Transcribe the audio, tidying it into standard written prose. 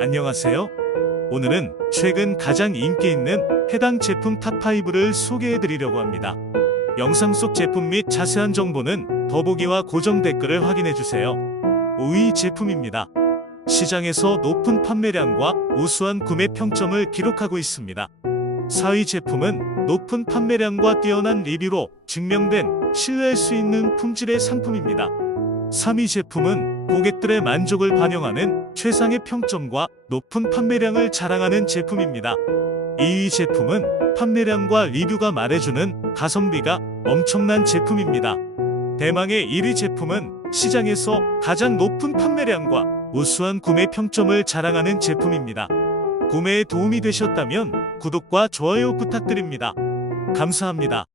안녕하세요. 오늘은 최근 가장 인기 있는 해당 제품 탑5를 소개해 드리려고 합니다. 영상 속 제품 및 자세한 정보는 더보기와 고정 댓글을 확인해 주세요. 5위 제품입니다. 시장에서 높은 판매량과 우수한 구매 평점을 기록하고 있습니다. 4위 제품은 높은 판매량과 뛰어난 리뷰로 증명된 신뢰할 수 있는 품질의 상품입니다. 3위 제품은 고객들의 만족을 반영하는 최상의 평점과 높은 판매량을 자랑하는 제품입니다. 2위 제품은 판매량과 리뷰가 말해주는 가성비가 엄청난 제품입니다. 대망의 1위 제품은 시장에서 가장 높은 판매량과 우수한 구매 평점을 자랑하는 제품입니다. 구매에 도움이 되셨다면 구독과 좋아요 부탁드립니다. 감사합니다.